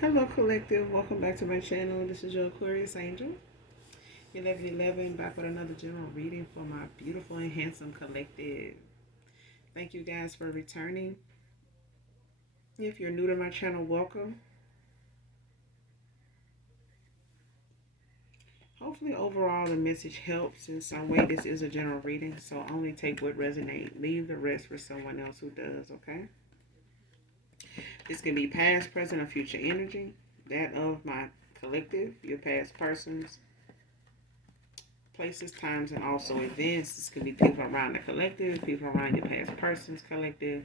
Hello, collective. Welcome back to my channel. This is your Aquarius Angel. 1111, back with another general reading for my beautiful and handsome collective. Thank you guys for returning. If you're new to my channel, welcome. Hopefully, overall, the message helps in some way. This is a general reading, so only take what resonates. Leave the rest for someone else who does, okay? This can be past, present, or future energy. That of my collective, your past persons, places, times, and also events. This could be people around the collective, people around your past persons collective.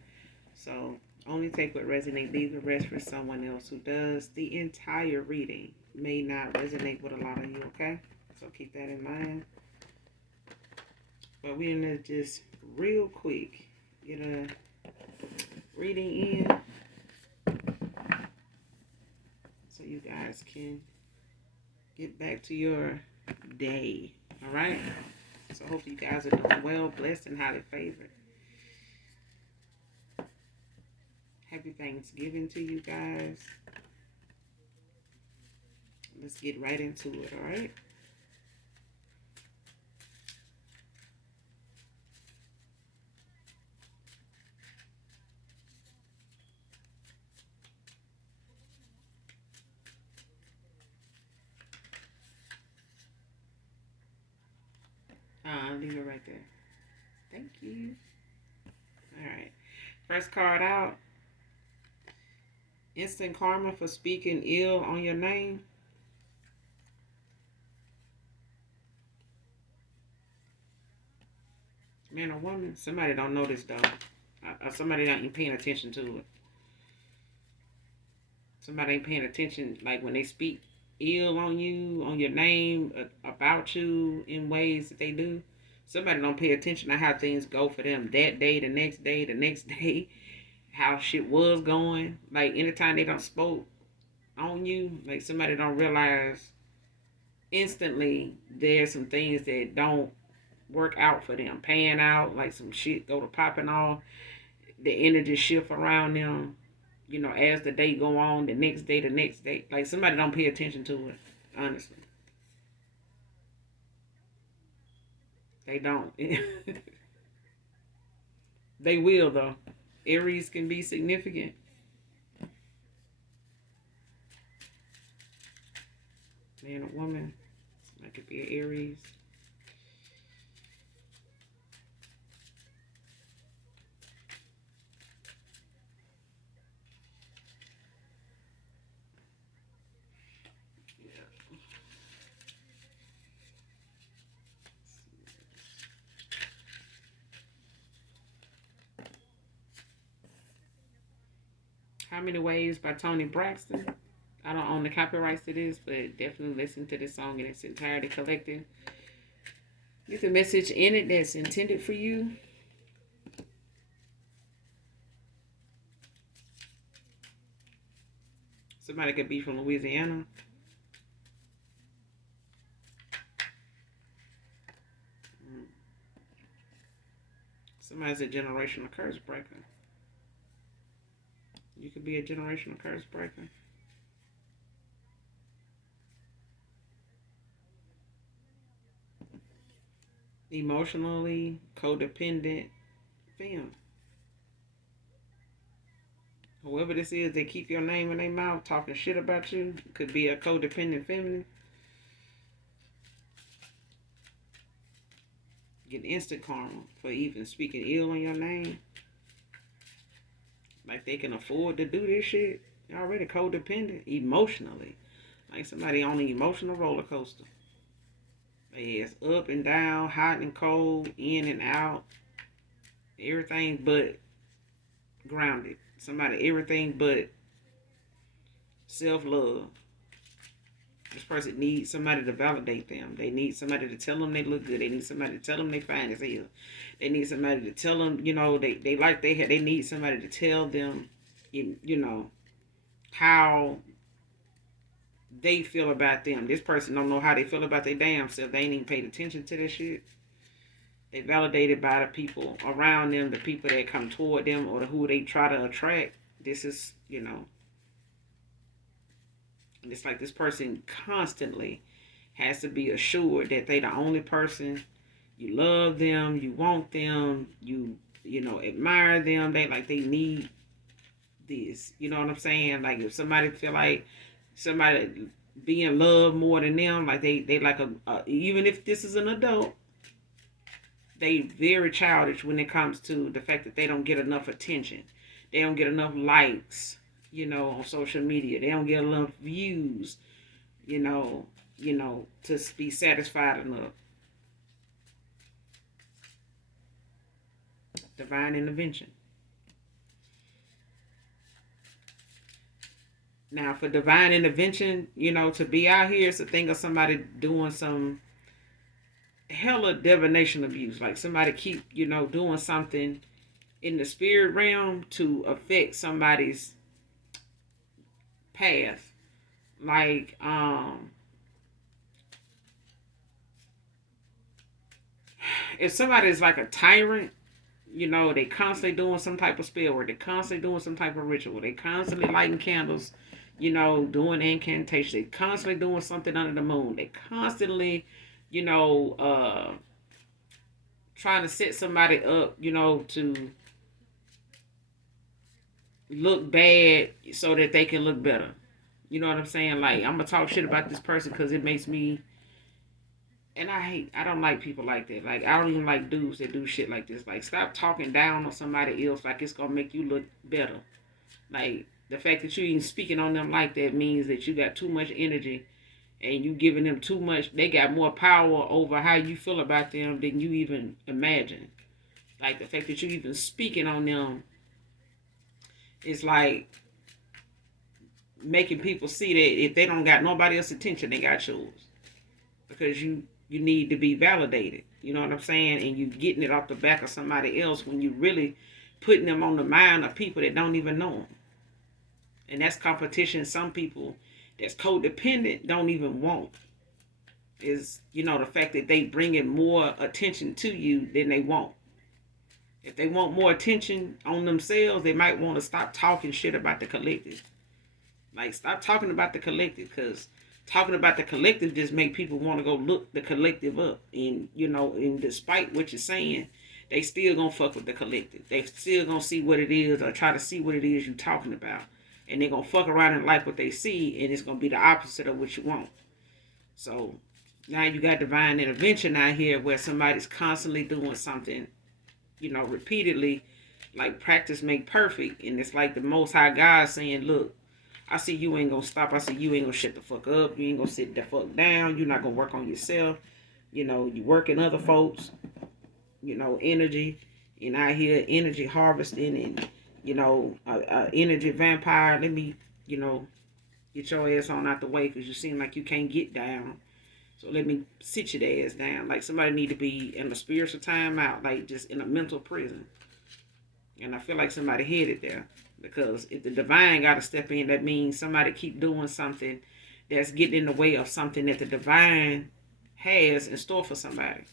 So only take what resonates, leave the rest for someone else who does. The entire reading may not resonate with a lot of you, okay? So keep that in mind. But we're gonna just real quick get a reading in so you guys can get back to your day. All right? So hopefully you guys are doing well, blessed, and highly favored. Happy Thanksgiving to you guys. Let's get right into it, all right? Leave it right there. Thank you. All right. First card out. Instant karma for speaking ill on your name. Man or woman. Somebody don't know this though. Somebody not even paying attention to it. Somebody ain't paying attention, like when they speak ill on you, on your name, about you in ways that they do. Somebody don't pay attention to how things go for them that day, the next day, the next day, how shit was going. Like anytime they don't spoke on you, like somebody don't realize instantly there's some things that don't work out for them, paying out, like some shit go to popping off, the energy shift around them, you know, as the day go on, the next day, like somebody don't pay attention to it, honestly. They don't. They will though. Aries can be significant. Man or woman, that could be an Aries. How Many Ways by Tony Braxton. I don't own the copyrights to this, but definitely listen to this song in its entirety collected. Get the message in it that's intended for you. Somebody could be from Louisiana. Somebody's a generational curse breaker. You could be a generational curse breaker. Emotionally codependent femme. Whoever this is, they keep your name in their mouth, talking shit about you. Could be a codependent feminine. Get instant karma for even speaking ill on your name. Like they can afford to do this shit. They're already codependent emotionally. Like somebody on an emotional roller coaster. It's up and down, hot and cold, in and out. Everything but grounded. Somebody everything but self-love. This person needs somebody to validate them. They need somebody to tell them they look good. They need somebody to tell them they fine as hell. They need somebody to tell them, you know, they like they have. They need somebody to tell them, you know, how they feel about them. This person don't know how they feel about their damn self. They ain't even paid attention to this shit. They validated by the people around them, the people that come toward them, or who they try to attract. This is, you know, And it's like this person constantly has to be assured that they the only person. You love them, you want them, you admire them. They need this. You know what I'm saying? Like if somebody feel like somebody being loved more than them, like they like even if this is an adult, they very childish when it comes to the fact that they don't get enough attention. They don't get enough likes, on social media. They don't get enough views, you know, to be satisfied enough. Divine intervention. Now, for divine intervention, to be out here, it's a thing of somebody doing some hella divination abuse. Like somebody keep, doing something in the spirit realm to affect somebody's path. Like, if somebody is like a tyrant, they constantly doing some type of spell work. They constantly doing some type of ritual. They constantly lighting candles, doing incantations. They constantly doing something under the moon. They constantly, you know, uh, trying to set somebody up, to look bad so that they can look better. You know what I'm saying? Like, I'm gonna talk shit about this person because it makes me. And I don't like people like that. Like, I don't even like dudes that do shit like this. Like, stop talking down on somebody else like it's gonna make you look better. Like, the fact that you even speaking on them like that means that you got too much energy and you giving them too much. They got more power over how you feel about them than you even imagine. Like, the fact that you even speaking on them is like making people see that if they don't got nobody else's attention, they got yours. Because you need to be validated. You know what I'm saying? And you getting it off the back of somebody else when you really putting them on the mind of people that don't even know them. And that's competition some people that's codependent don't even want. Is, the fact that they bringing more attention to you than they want. If they want more attention on themselves, they might want to stop talking shit about the collective. Like, stop talking about the collective, because talking about the collective just make people want to go look the collective up. And despite what you're saying, they still gonna fuck with the collective. They still gonna see what it is or try to see what it is you're talking about. And they're gonna fuck around and like what they see, and it's gonna be the opposite of what you want. So now you got divine intervention out here where somebody's constantly doing something, repeatedly, like practice make perfect. And it's like the Most High God saying, look, I see you ain't gonna stop. I see you ain't gonna shut the fuck up. You ain't gonna sit the fuck down. You're not gonna work on yourself. You working other folks, energy. And out here energy harvesting and, energy vampire. Let me, get your ass on out the way because you seem like you can't get down. So let me sit your ass down. Like somebody need to be in a spiritual timeout, like just in a mental prison. And I feel like somebody headed there. Because if the divine got to step in, that means somebody keep doing something that's getting in the way of something that the divine has in store for somebody.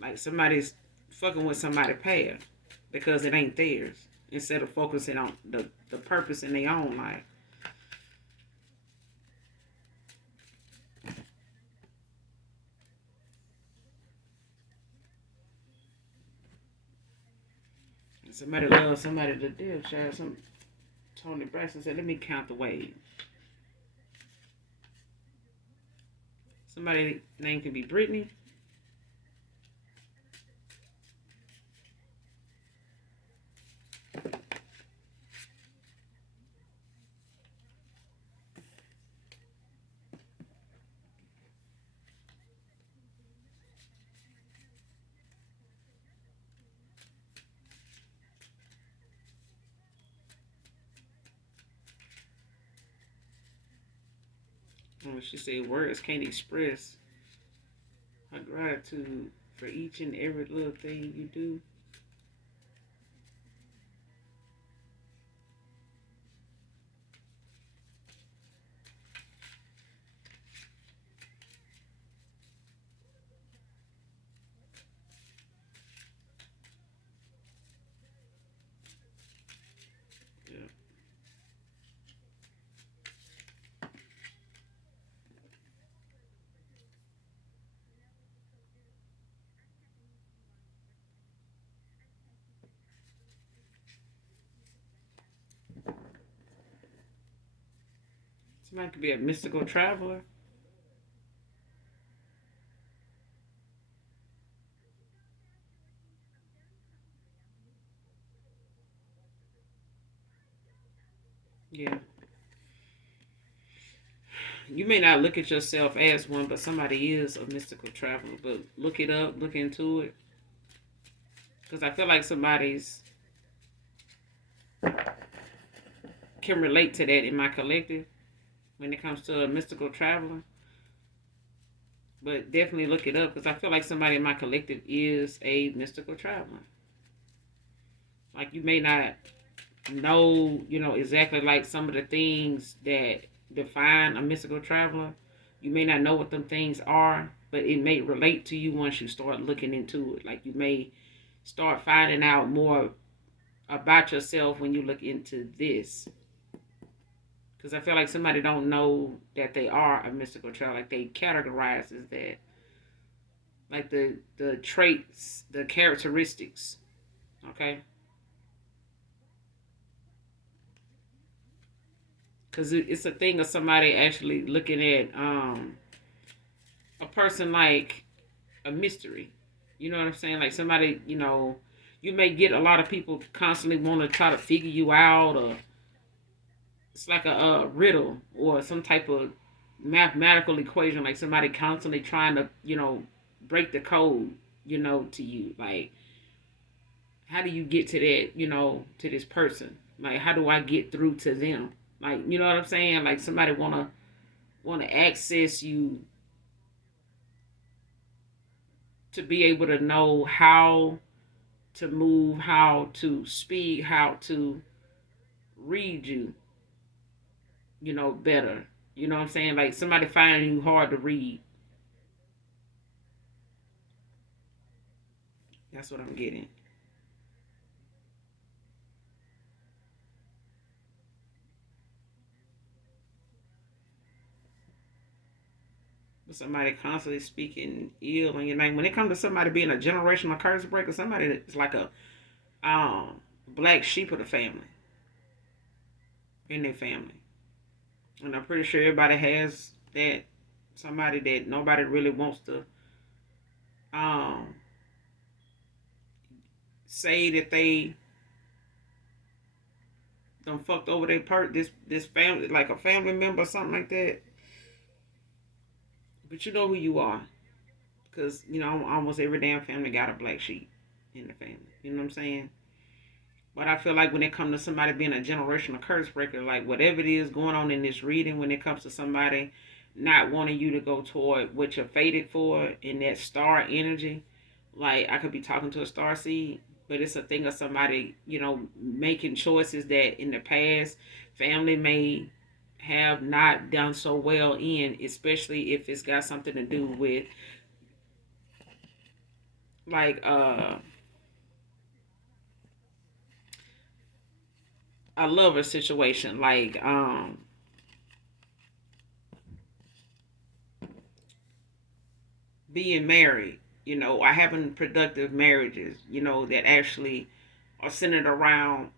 Like somebody's fucking with somebody's past because it ain't theirs. Instead of focusing on the purpose in their own life. Somebody loves somebody to death, child. Tony Braxton said, let me count the waves. Somebody's name can be Brittany. She said words can't express her gratitude for each and every little thing you do. Yeah. Somebody could be a mystical traveler. Yeah. You may not look at yourself as one, but somebody is a mystical traveler. But look it up, look into it. Because I feel like somebody's can relate to that in my collective when it comes to a mystical traveler. But definitely look it up because I feel like somebody in my collective is a mystical traveler. Like you may not know, exactly like some of the things that define a mystical traveler. You may not know what them things are, but it may relate to you once you start looking into it. Like you may start finding out more about yourself when you look into this. Because I feel like somebody don't know that they are a mystical traveler. Like they categorize as that. Like the traits, the characteristics. Okay, because it's a thing of somebody actually looking at a person like a mystery. You know what I'm saying? Like somebody, you may get a lot of people constantly want to try to figure you out, or it's like a riddle or some type of mathematical equation. Like somebody constantly trying to, break the code, to you. Like, how do you get to that, to this person? Like, how do I get through to them? Like, you know what I'm saying? Like somebody wanna access you to be able to know how to move, how to speak, how to read you, better. You know what I'm saying? Like somebody finding you hard to read. That's what I'm getting. But somebody constantly speaking ill on your name. When it comes to somebody being a generational curse breaker, somebody that's like a black sheep of the family in their family. And I'm pretty sure everybody has that somebody that nobody really wants to um say that they done fucked over their this family, like a family member or something like that. But you know who you are, because almost every damn family got a black sheep in the family. You know what I'm saying? But I feel like when it comes to somebody being a generational curse breaker, like whatever it is going on in this reading, when it comes to somebody not wanting you to go toward what you're fated for in that star energy, like I could be talking to a star seed, but it's a thing of somebody, making choices that in the past family may have not done so well in, especially if it's got something to do with like a lover situation, like being married, or having productive marriages, that actually are centered around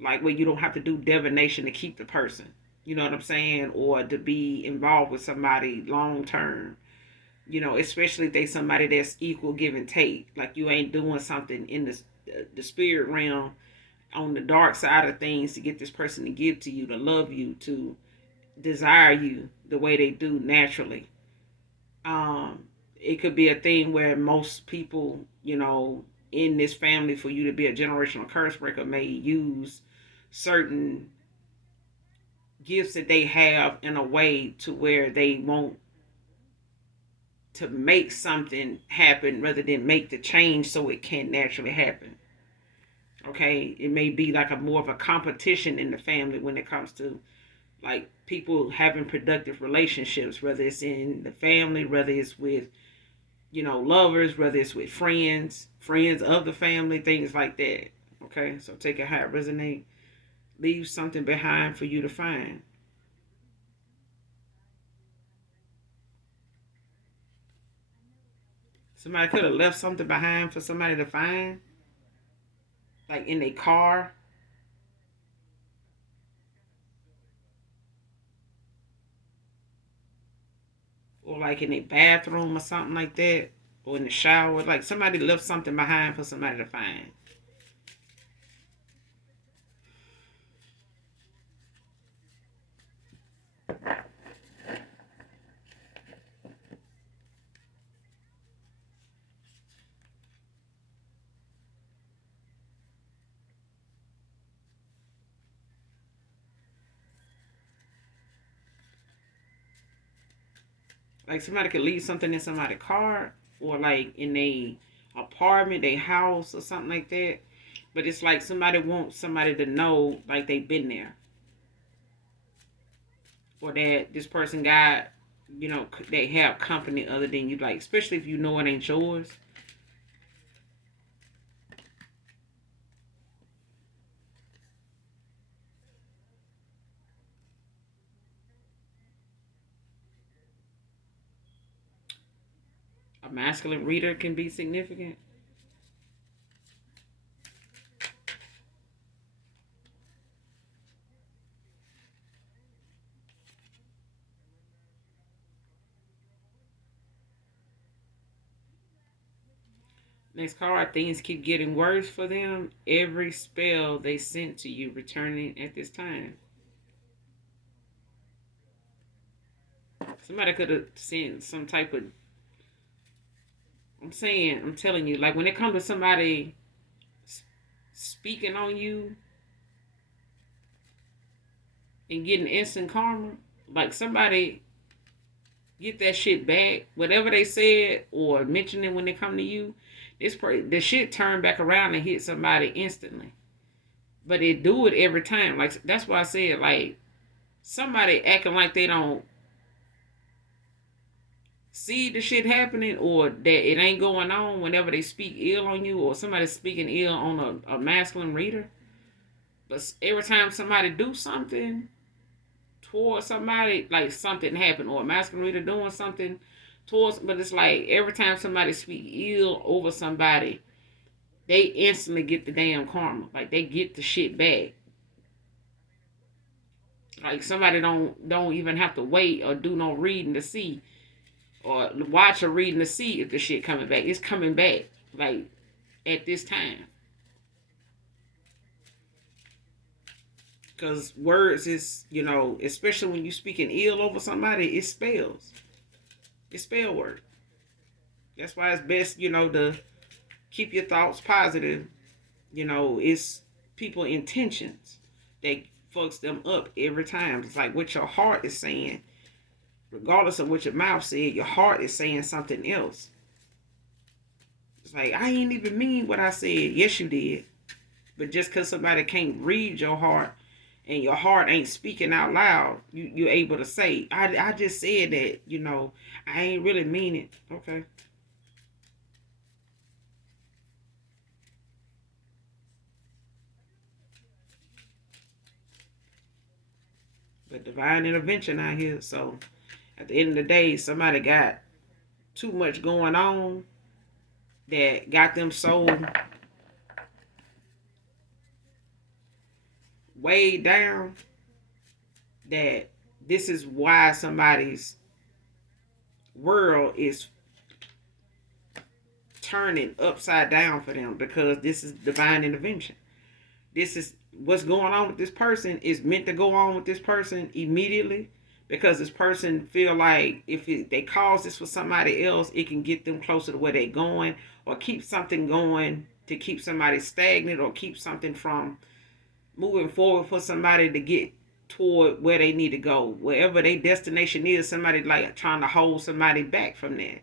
like where you don't have to do divination to keep the person. You know what I'm saying? Or to be involved with somebody long term. Especially if they somebody that's equal give and take. Like you ain't doing something in the spirit realm on the dark side of things to get this person to give to you, to love you, to desire you the way they do naturally. It could be a thing where most people, in this family, for you to be a generational curse breaker, may use certain gifts that they have in a way to where they want to make something happen rather than make the change so it can naturally happen. Okay, it may be like a more of a competition in the family when it comes to like people having productive relationships, whether it's in the family, whether it's with lovers, whether it's with friends of the family, things like that. Okay, so take it how it resonate. Leave something behind for you to find. Somebody could have left something behind for somebody to find, like in a car. or like in a bathroom or something like that, or in the shower. Like somebody left something behind for somebody to find. Like somebody could leave something in somebody's car or like in a apartment, a house or something like that. But it's like somebody wants somebody to know like they've been there. Or that this person got, they have company other than you, like, especially if you know it ain't yours. A masculine reader can be significant. Next card, things keep getting worse for them. Every spell they sent to you returning at this time. Somebody could have sent some type of. I'm telling you, like when it comes to somebody speaking on you and getting instant karma, like somebody get that shit back. Whatever they said or mentioned it when they come to you, the shit turn back around and hit somebody instantly. But it do it every time. Like that's why I said like somebody acting like they don't see the shit happening or that it ain't going on whenever they speak ill on you or somebody speaking ill on a masculine reader. But every time somebody do something towards somebody, like something happened or a masculine reader doing something towards, but it's like every time somebody speak ill over somebody, they instantly get the damn karma. Like they get the shit back. Like somebody don't even have to wait or do no reading to see or watch or reading to see if the shit coming back. It's coming back like at this time. Because words is, especially when you speaking ill over somebody, it spells. It's spell work. That's why it's best, to keep your thoughts positive. It's people intentions that fucks them up every time. It's like what your heart is saying, regardless of what your mouth said, your heart is saying something else. It's like I ain't even mean what I said. Yes, you did. But just because somebody can't read your heart and your heart ain't speaking out loud, you're able to say, I just said that, I ain't really mean it. Okay. But divine intervention out here. So at the end of the day, somebody got too much going on that got them so weighed down that this is why somebody's world is turning upside down for them because this is divine intervention. This is what's going on with this person is meant to go on with this person immediately because this person feel like they cause this for somebody else, it can get them closer to where they're going or keep something going to keep somebody stagnant or keep something from moving forward for somebody to get toward where they need to go. Wherever their destination is, somebody like trying to hold somebody back from that.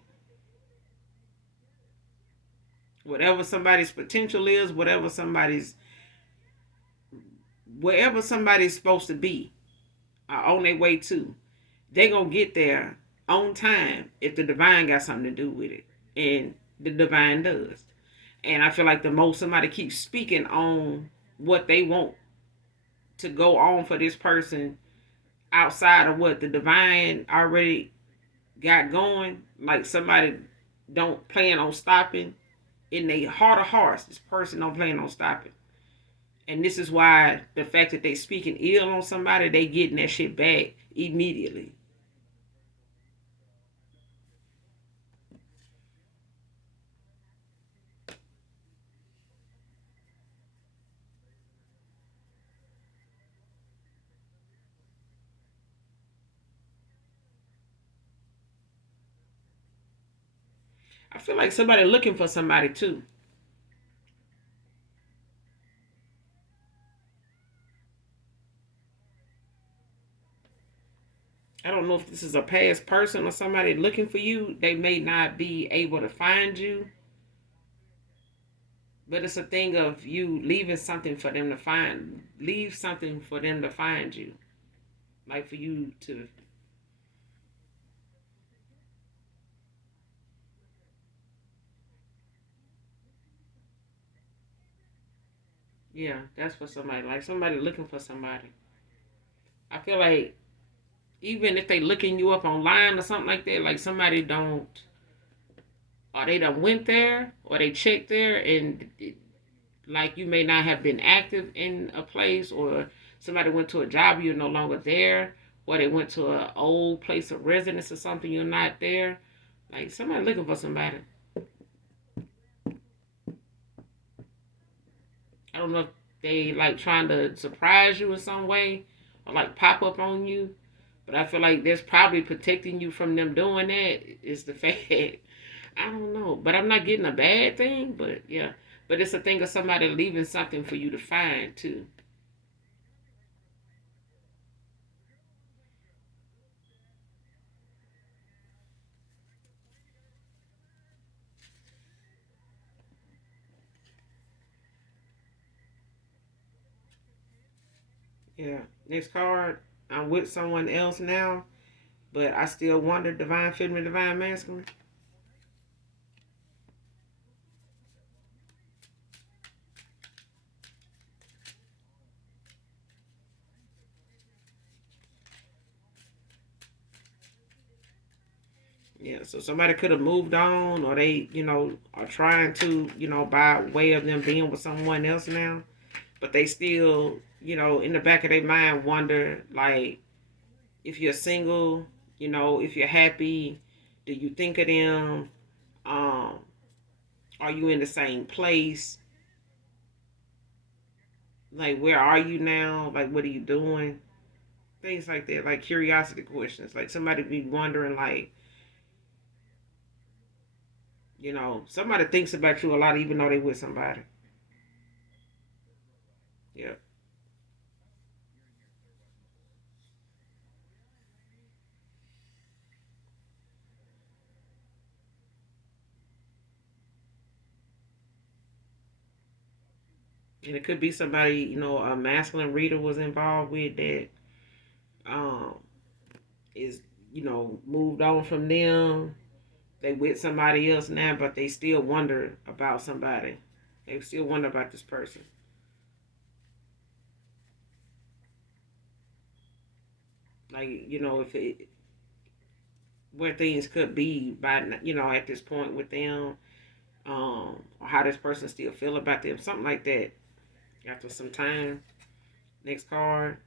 Whatever somebody's potential is, wherever somebody's supposed to be, on their way to, they gonna get there on time if the divine got something to do with it, and the divine does. And I feel like the most somebody keeps speaking on what they want to go on for this person outside of what the divine already got going, like somebody don't plan on stopping in their heart of hearts. This person don't plan on stopping. And this is why the fact that they speaking ill on somebody, they getting that shit back immediately. I feel like somebody looking for somebody too. I don't know if this is a past person or somebody looking for you. They may not be able to find you, but it's a thing of you leaving something for them to find. Leave something for them to find you. Like for you to, yeah, that's for somebody. Like somebody looking for somebody. I feel like even if they looking you up online or something like that, like somebody don't, or they done went there, or they checked there, and like you may not have been active in a place, or somebody went to a job, you're no longer there, or they went to an old place of residence or something, you're not there. Like somebody looking for somebody. I don't know if they like trying to surprise you in some way, or like pop up on you. But I feel like that's probably protecting you from them doing that is the fact. I don't know. But I'm not getting a bad thing. But yeah. But it's a thing of somebody leaving something for you to find too. Yeah. Next card. I'm with someone else now, but I still wonder divine feminine, divine masculine. Yeah, so somebody could have moved on, or they, are trying to, by way of them being with someone else now, but they still, in the back of their mind wonder, like, if you're single, if you're happy, do you think of them? Um, are you in the same place? Like, where are you now? Like, what are you doing? Things like that, like curiosity questions. Like, somebody be wondering, like, somebody thinks about you a lot, even though they with somebody. Yeah. And it could be somebody, a masculine reader was involved with that um is, moved on from them. They with somebody else now, but they still wonder about somebody. They still wonder about this person. Like, if it where things could be by, at this point with them, or how this person still feel about them, something like that. After some time, next card,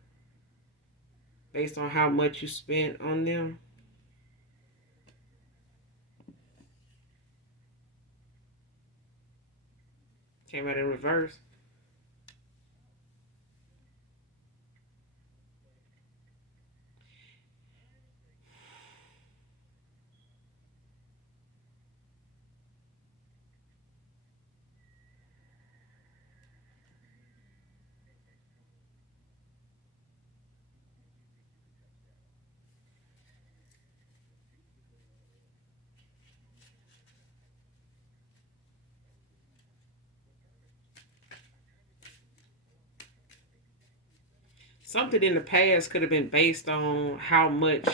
based on how much you spent on them, came out in reverse. Something in the past could have been based on how much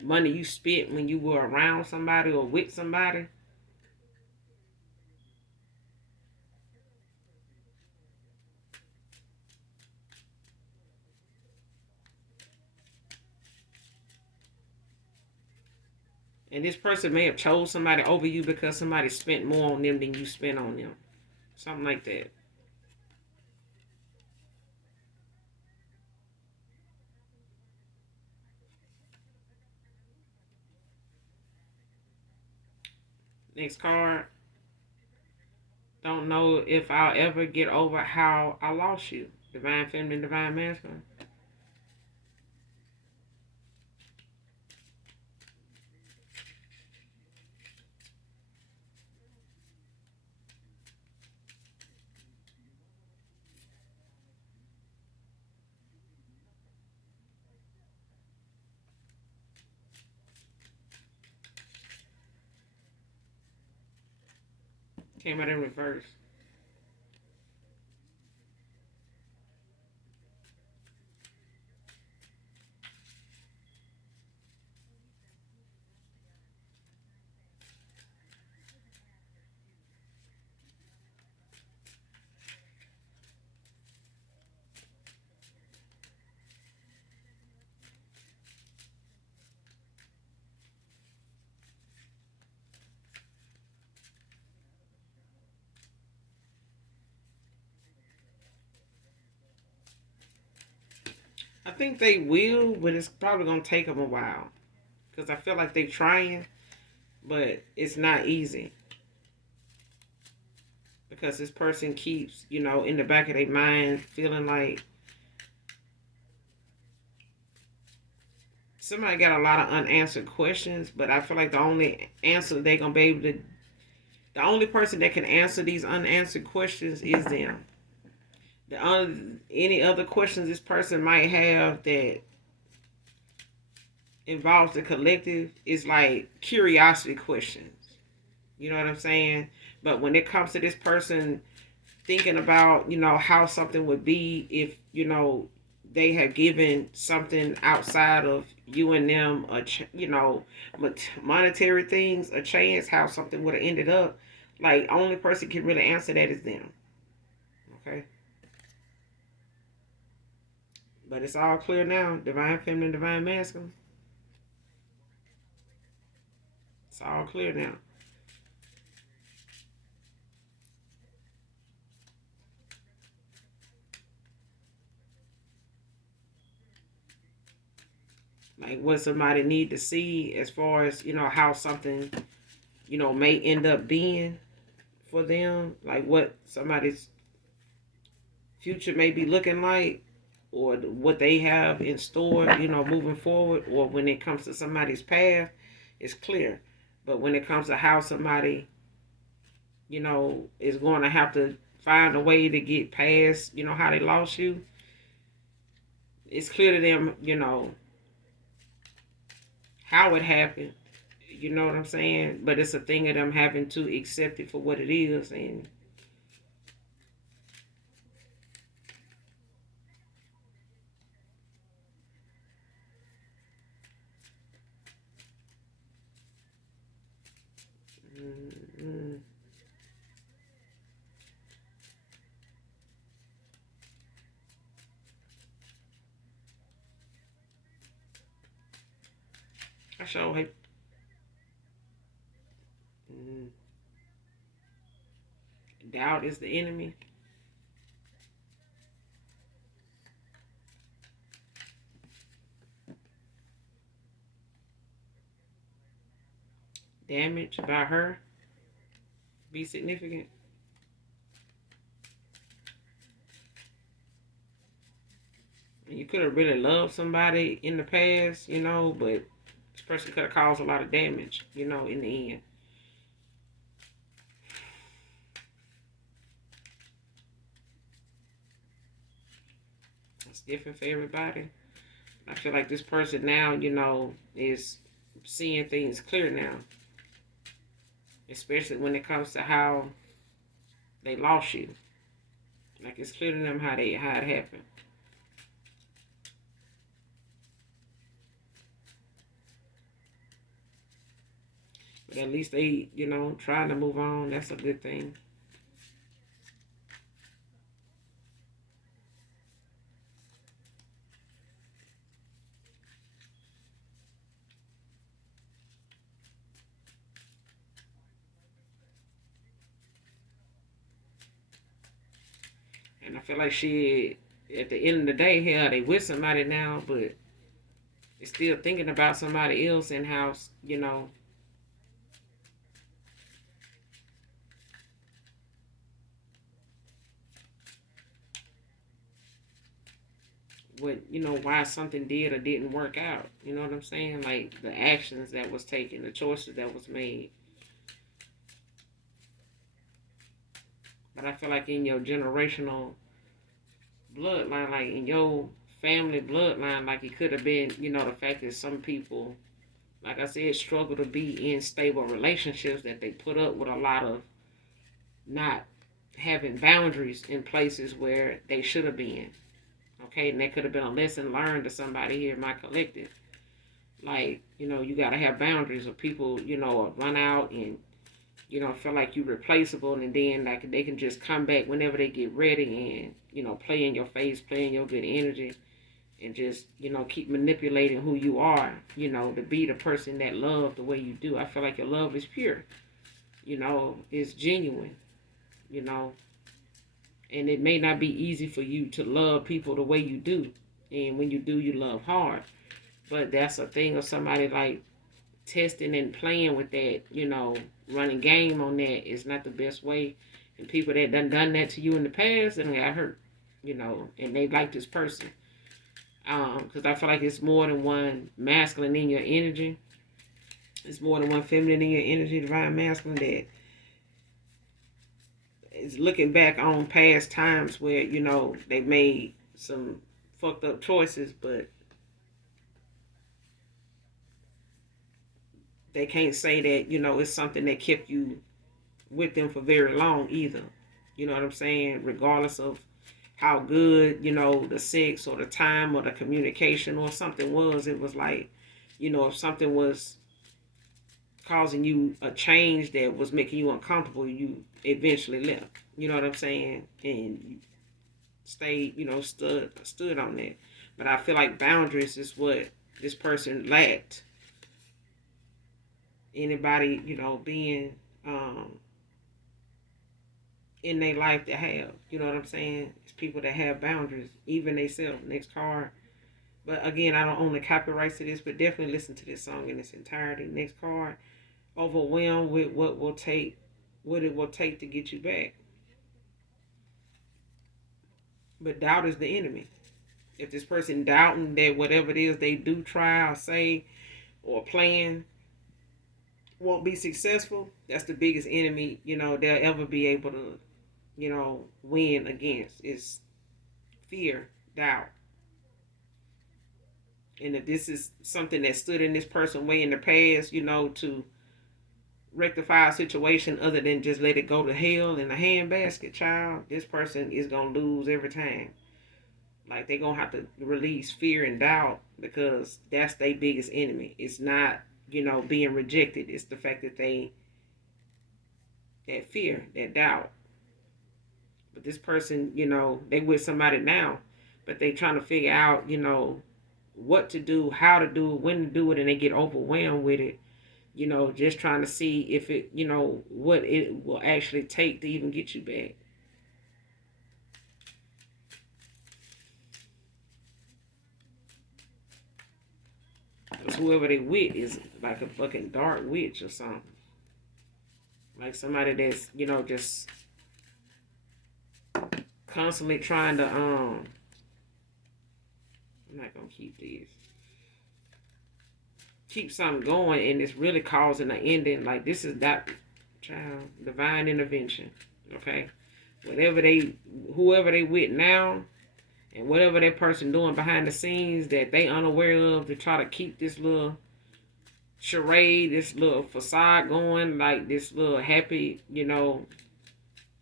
money you spent when you were around somebody or with somebody. And this person may have chose somebody over you because somebody spent more on them than you spent on them. Something like that. Next card. Don't know if I'll ever get over how I lost you. Divine feminine, divine masculine. Came out in reverse. I think they will, but it's probably gonna take them a while because I feel like they're trying, but it's not easy because this person keeps, in the back of their mind feeling like somebody got a lot of unanswered questions, but I feel like the only answer they're gonna be able to, the only person that can answer these unanswered questions is them. Any other questions this person might have that involves the collective is like curiosity questions. You know what I'm saying? But when it comes to this person thinking about, how something would be if, they had given something outside of you and them, monetary things, a chance, how something would have ended up. Like, only person can really answer that is them. Okay? But it's all clear now. Divine feminine, divine masculine. It's all clear now. Like what somebody need to see as far as, how something, may end up being for them. Like what somebody's future may be looking like or what they have in store, moving forward, or when it comes to somebody's path, it's clear. But when it comes to how somebody, is going to have to find a way to get past, how they lost you, it's clear to them, how it happened. You know what I'm saying? But it's a thing of them having to accept it for what it is. And mm, I sure hate. Mm, doubt is the enemy. Damage by her be significant. And you could have really loved somebody in the past, but this person could have caused a lot of damage, in the end. It's different for everybody. I feel like this person now, is seeing things clear now, especially when it comes to how they lost you. Like it's clear to them how it happened. But at least they, trying to move on. That's a good thing. And I feel like she, at the end of the day, hell, they with somebody now, but they're still thinking about somebody else and how, what, why something did or didn't work out. You know what I'm saying? Like the actions that was taken, the choices that was made. But I feel like in your generational bloodline, like in your family bloodline, like it could have been, the fact that some people, like I said, struggle to be in stable relationships, that they put up with a lot of not having boundaries in places where they should have been. Okay, and that could have been a lesson learned to somebody here in my collective. Like, you got to have boundaries, or people, run out and, feel like you're replaceable, and then like they can just come back whenever they get ready and, play in your face, play in your good energy, and just, keep manipulating who you are, to be the person that love the way you do. I feel like your love is pure, it's genuine, you know, and it may not be easy for you to love people the way you do. And when you do, you love hard. But that's a thing of somebody like testing and playing with that, running game on that is not the best way. And people that done that to you in the past and got hurt, and they like this person. Because I feel like it's more than one masculine in your energy. It's more than one feminine in your energy, divine masculine, that is looking back on past times where, they made some fucked up choices, but they can't say that, it's something that kept you with them for very long either. You know what I'm saying? Regardless of how good, the sex or the time or the communication or something was, it was like, if something was causing you a change that was making you uncomfortable, you eventually left. You know what I'm saying? And you stayed, stood on that. But I feel like boundaries is what this person lacked. Anybody, being in their life that have, you know what I'm saying? It's people that have boundaries, even they self. Next card. But again, I don't own the copyrights to this, but definitely listen to this song in its entirety. Next card. Overwhelmed with what it will take to get you back. But doubt is the enemy. If this person doubting that whatever it is they do, try or say or plan won't be successful, that's the biggest enemy, they'll ever be able to, win against is fear, doubt. And if this is something that stood in this person's way in the past, to rectify a situation other than just let it go to hell in a handbasket, child, this person is going to lose every time. Like, they're going to have to release fear and doubt, because that's their biggest enemy. It's not, being rejected. It's the fact that that fear, that doubt. But this person, they with somebody now, but they trying to figure out, what to do, how to do it, when to do it, and they get overwhelmed with it. Just trying to see if it, what it will actually take to even get you back. Because whoever they with is like a fucking dark witch or something. Like somebody that's, just constantly trying to, I'm not gonna keep these. Keep something going, and it's really causing an ending. Like, this is that child, divine intervention. Okay? Whoever they with now, and whatever that person doing behind the scenes that they unaware of to try to keep this little charade, this little facade going, like this little happy,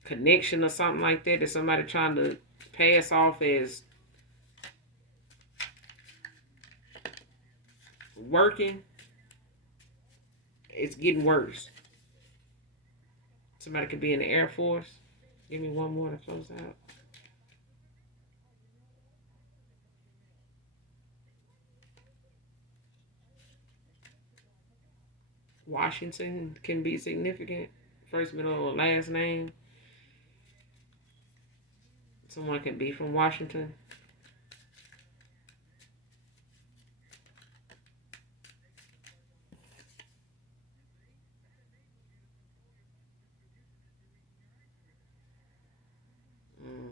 connection or something like that somebody trying to pass off as working, it's getting worse. Somebody could be in the Air Force. Give me one more to close out. Washington can be significant. First, middle, or last name. Someone can be from Washington. Mm.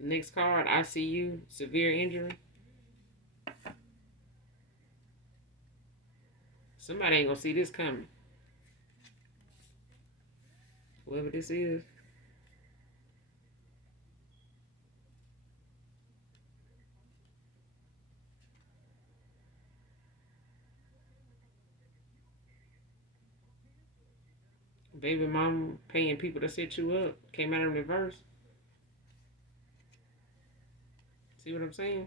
Next card, ICU, severe injury. Somebody ain't gonna see this coming. Whoever this is. Baby mama paying people to set you up. Came out in reverse. See what I'm saying?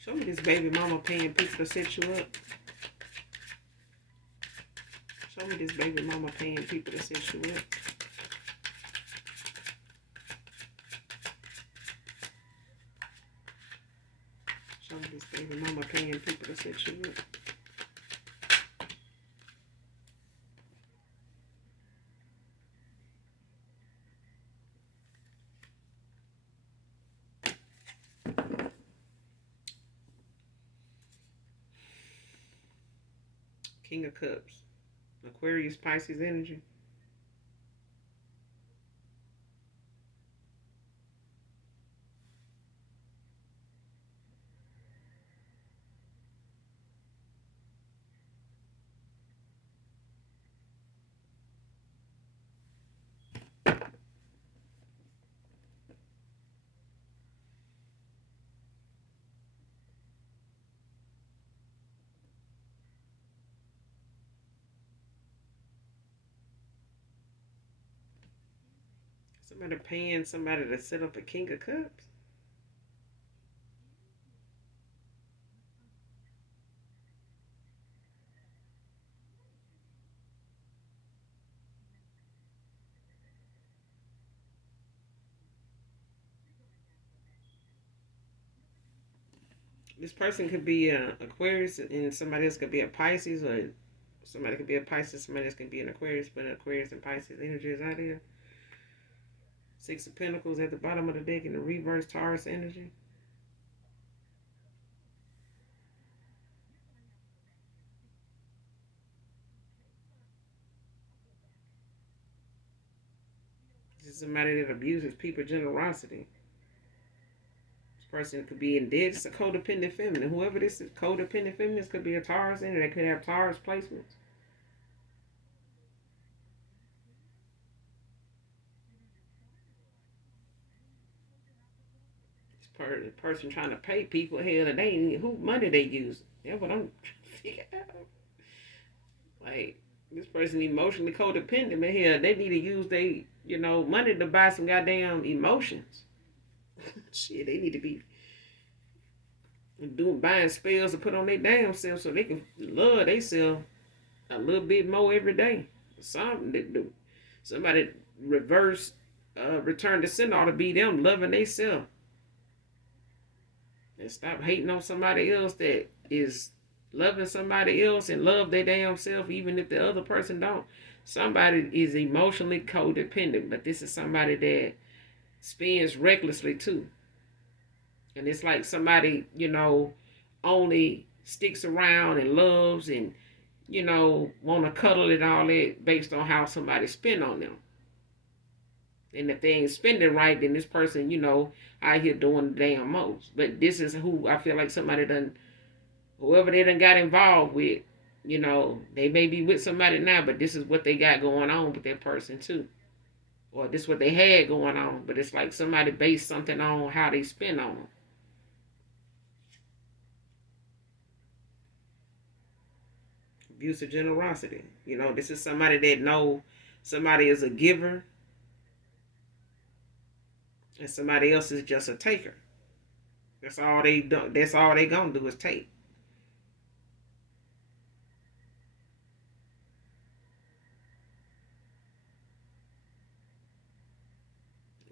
Show me this baby mama paying people to set you up. Show me this baby mama paying people to set you up. Show me this baby mama paying people to set you up. King of Cups. Aquarius, Pisces energy. Somebody paying somebody to set up a King of Cups. This person could be an Aquarius and somebody else could be a Pisces, or somebody could be a Pisces, somebody else can be an Aquarius, but an Aquarius and Pisces energy is out here. Six of Pentacles at the bottom of the deck in the reverse Taurus energy. This is somebody that abuses people generosity. This person could be in debt. It's a codependent feminine. Whoever this is, codependent feminine, could be a Taurus energy. They could have Taurus placements. Person trying to pay people, hell, and they ain't who money they use. Yeah, but I'm trying to figure out. Like, this person emotionally codependent, but hell, they need to use they, money to buy some goddamn emotions. Shit, they need to be buying spells to put on their damn self so they can love themselves a little bit more every day. Something that do. Somebody reverse, return to sin ought to be them loving themselves. And stop hating on somebody else that is loving somebody else and love their damn self even if the other person don't. Somebody is emotionally codependent, but this is somebody that spends recklessly too. And it's like somebody, only sticks around and loves and, want to cuddle and all that based on how somebody spend on them. And if they ain't spending right, then this person, out here doing the damn most. But this is who I feel like somebody done, whoever they done got involved with, they may be with somebody now, but this is what they got going on with that person too. Or this is what they had going on. But it's like somebody based something on how they spend on them. Abuse of generosity. This is somebody that know somebody is a giver and somebody else is just a taker. That's all they do. That's all they gonna do is take.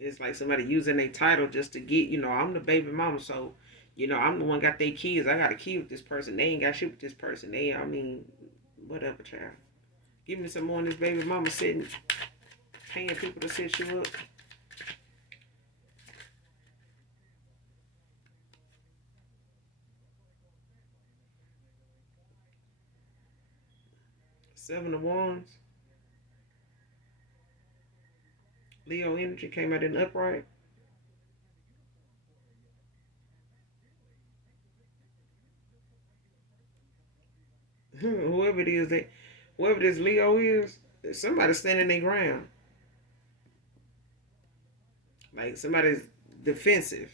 It's like somebody using their title just to get, I'm the baby mama, so, I'm the one got their kids. I got a kid with this person. They ain't got shit with this person. Whatever, child. Give me some more on this baby mama sitting, paying people to set you up. Seven of Wands. Leo energy came out in the upright. Whoever it is that, whoever this Leo is, somebody standing their ground. Like somebody's defensive.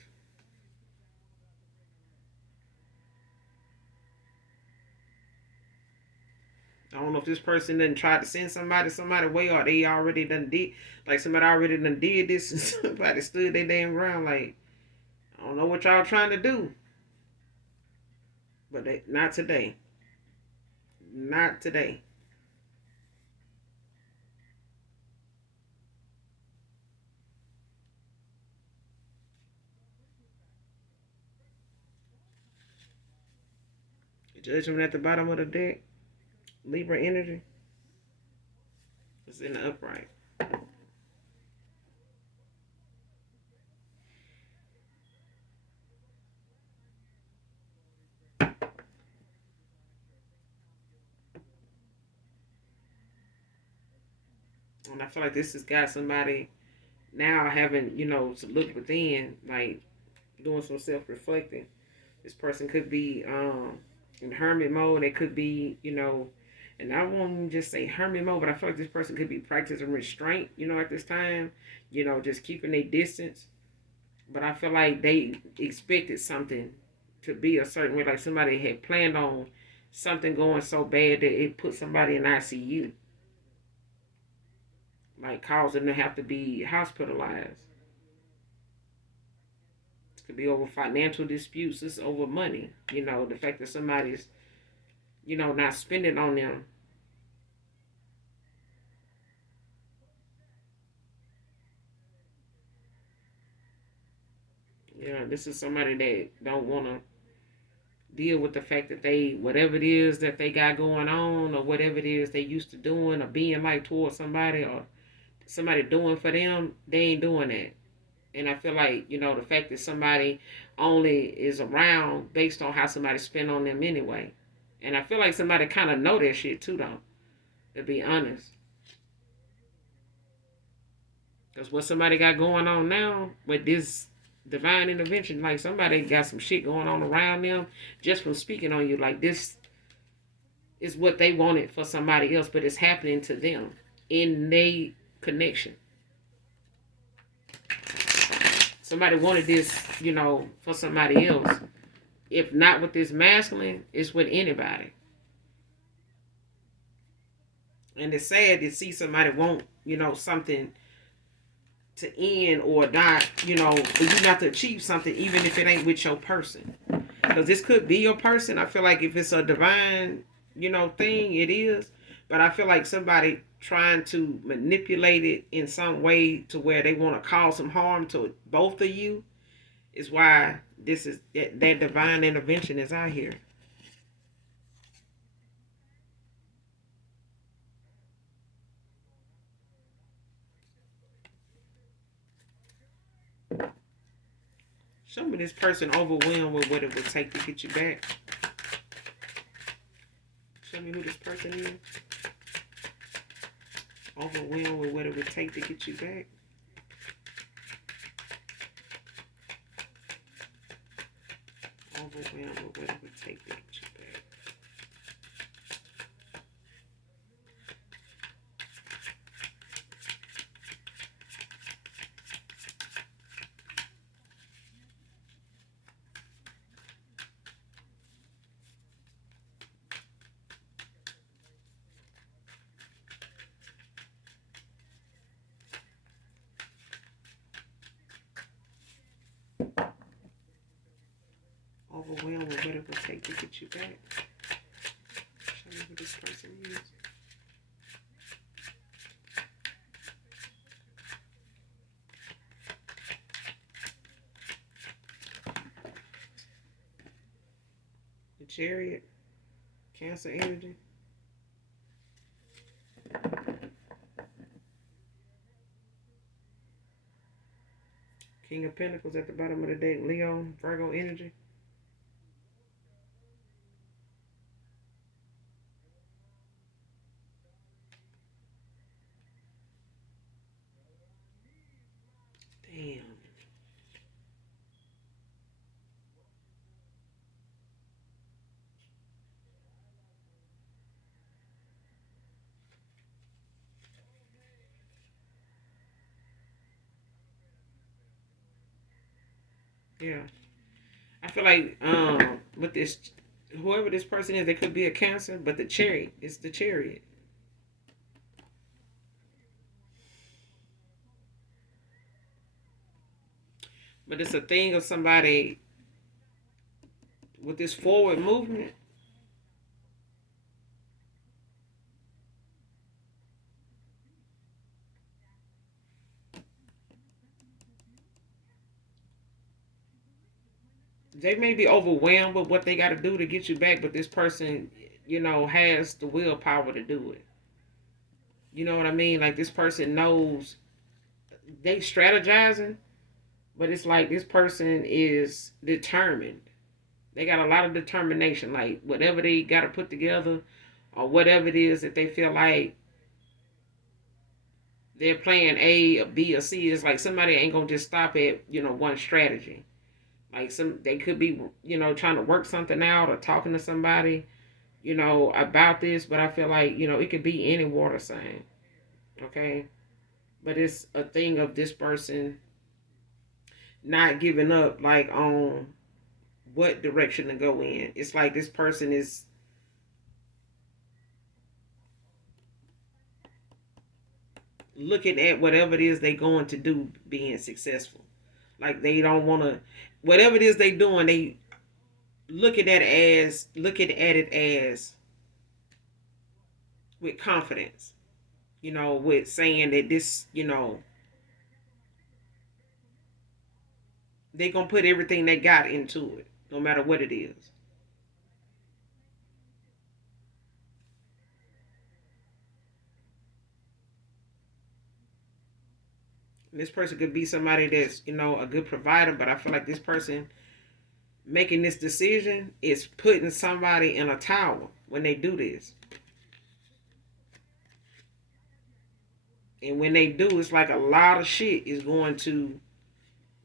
I don't know if this person done tried to send somebody way, or they already done did, like somebody already done did this and somebody stood their damn ground. Like, I don't know what y'all trying to do, but not today. Not today. Judgment at the bottom of the deck. Libra energy. It's in the upright. And I feel like this has got somebody now having, to look within, like doing some self reflecting. This person could be in hermit mode. It could be, and I won't just say hermit mode, but I feel like this person could be practicing restraint, at this time, just keeping their distance. But I feel like they expected something to be a certain way, like somebody had planned on something going so bad that it put somebody in ICU, like causing them to have to be hospitalized. It could be over financial disputes. It's over money. The fact that somebody's, not spending on them. This is somebody that don't want to deal with the fact that they, whatever it is that they got going on, or whatever it is they used to doing or being like towards somebody, or somebody doing for them, they ain't doing that. And I feel like, the fact that somebody only is around based on how somebody spend on them anyway. And I feel like somebody kind of know that shit too, though, to be honest. Because what somebody got going on now with this divine intervention, like somebody got some shit going on around them just from speaking on you. Like this is what they wanted for somebody else, but it's happening to them in their connection. Somebody wanted this, for somebody else. If not with this masculine, it's with anybody. And it's sad to see somebody want, something to end or not, for you not to achieve something, even if it ain't with your person. Because this could be your person. I feel like if it's a divine, thing, it is. But I feel like somebody trying to manipulate it in some way to where they want to cause some harm to both of you is why this is that divine intervention is out here. Show me this person overwhelmed with what it would take to get you back. Show me who this person is. Overwhelmed with what it would take to get you back. Overwhelmed with what it would take to get you back. Overwhelmed with what it would take to get you back. Show me who this person is. The Chariot, Cancer energy. King of Pentacles at the bottom of the deck, Leo, Virgo energy. Damn. Yeah. I feel like with this, whoever this person is, they could be a Cancer, but the chariot is the chariot. But it's a thing of somebody with this forward movement. They may be overwhelmed with what they got to do to get you back, but this person, has the willpower to do it. You know what I mean? Like this person knows they strategizing, but it's like this person is determined. They got a lot of determination. Like whatever they got to put together, or whatever it is that they feel like they're playing A or B or C. It's like somebody ain't gonna just stop at one strategy. Like they could be trying to work something out or talking to somebody about this. But I feel like it could be any water sign. Okay, but it's a thing of this person not giving up, like on what direction to go in. It's like this person is looking at whatever it is they going to do being successful. Like they don't want to, whatever it is they doing, they looking at it as with confidence. With saying that this, they gonna put everything they got into it, no matter what it is. And this person could be somebody that's a good provider, but I feel like this person making this decision is putting somebody in a tower when they do this. And when they do, it's like a lot of shit is going to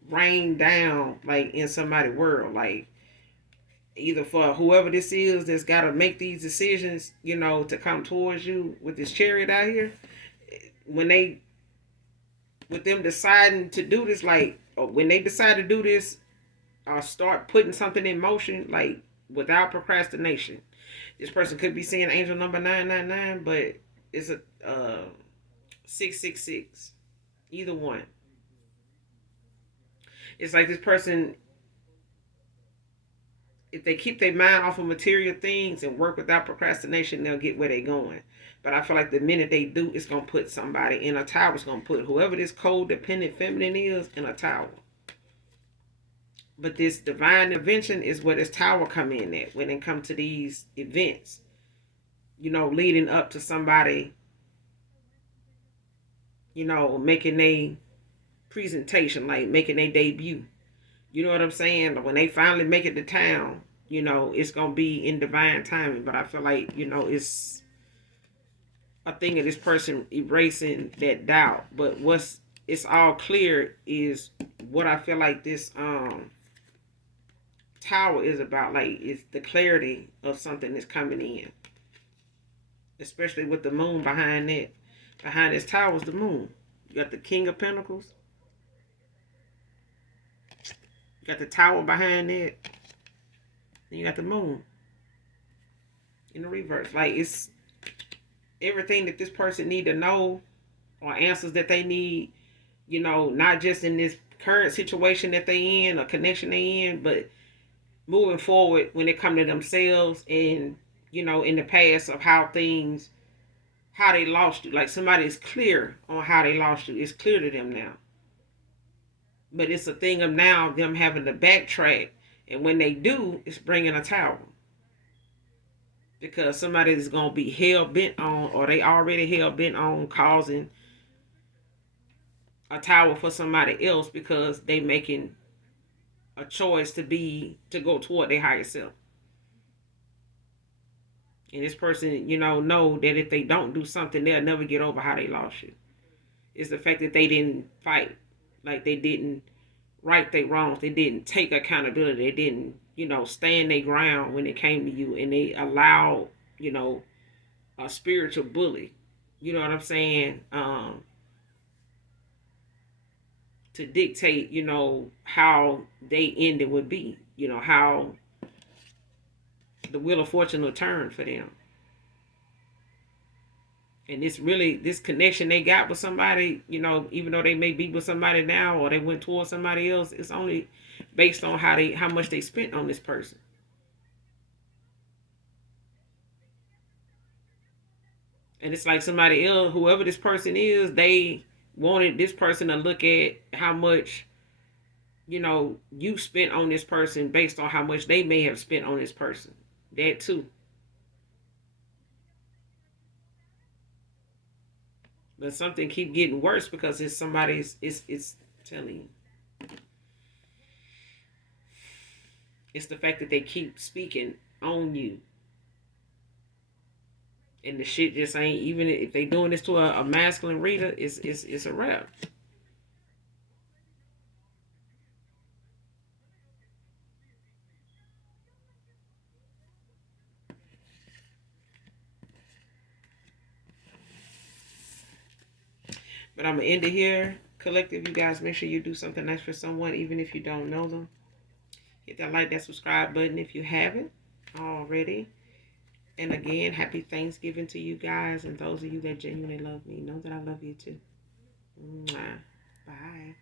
rain down, like in somebody's world. Like either for whoever this is that's got to make these decisions, to come towards you with this chariot out here. When they, with them deciding to do this, like when they decide to do this, or start putting something in motion, like without procrastination. This person could be seeing angel number 999, but it's a 666. Either one. It's like this person, if they keep their mind off of material things and work without procrastination, they'll get where they're going. But I feel like the minute they do, it's gonna put somebody in a tower. It's gonna put whoever this codependent feminine is in a tower. But this divine intervention is where this tower come in at when it come to these events. Leading up to somebody, making a presentation, like making a debut. You know what I'm saying? When they finally make it to town, it's gonna be in divine timing. But I feel like, it's a thing of this person erasing that doubt. But what's it's all clear is what I feel like this tower is about. Like it's the clarity of something that's coming in. Especially with the moon behind it. Behind this tower is the moon. You got the King of Pentacles. You got the tower behind it. And you got the moon in the reverse. Like it's everything that this person need to know, or answers that they need, not just in this current situation that they in or connection they in, but moving forward when it come to themselves and, in the past of how they lost you. Like somebody is clear on how they lost you. It's clear to them now. But it's a thing of now them having to backtrack. And when they do, it's bringing a tower. Because somebody is going to be hell bent on, or they already hell bent on causing a tower for somebody else because they making a choice to go toward their higher self. And this person, know that if they don't do something, they'll never get over how they lost you. It's the fact that they didn't fight. Like they didn't right their wrongs. They didn't take accountability. They didn't, stand their ground when it came to you, and they allowed, a spiritual bully. You know what I'm saying? To dictate, how they ended would be. How the wheel of fortune will turn for them. And this connection they got with somebody, even though they may be with somebody now or they went towards somebody else, it's only based on how much they spent on this person. And it's like somebody else, whoever this person is, they wanted this person to look at how much, you spent on this person based on how much they may have spent on this person. That too. But something keep getting worse because it's somebody's it's telling you. It's the fact that they keep speaking on you. And the shit just ain't, even if they doing this to a masculine reader, it's a wrap. But I'm gonna end it here. Collective, you guys make sure you do something nice for someone, even if you don't know them. Hit that like, that subscribe button if you haven't already. And again, happy Thanksgiving to you guys, and those of you that genuinely love me, know that I love you too. Mwah. Bye.